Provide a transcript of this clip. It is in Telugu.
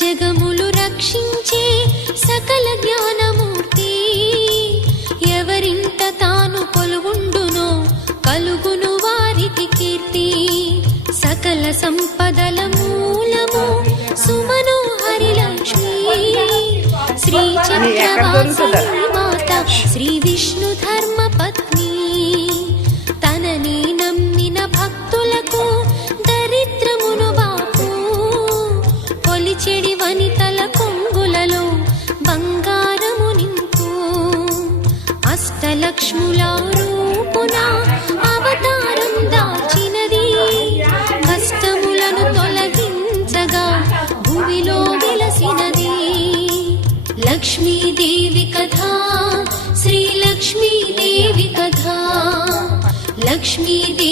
జగములు రక్షించే సకల జ్ఞానమూర్తి, ఎవరింట తాను కొలువుండునో కలుగును వారికి కీర్తి. సకల సంపదల మూలము సుమనోహరి లక్ష్మి, శ్రీ చక్రవాసిని మాత, శ్రీ విష్ణు ధర్మ పత్ని. తనని నమ్మిన భక్తులకు దరిద్రమును బాపు, కొలిచెడి వనితల కొంగులలో బంగారము నింపు. అష్టలక్ష్ముల రూపున అవతారం దాచినది, కష్టములను తొలగించగా భూమిలో వెలసినది. లక్ష్మీదేవి కథా, శ్రీ లక్ష్మీదేవి కథా, లక్ష్మీదేవి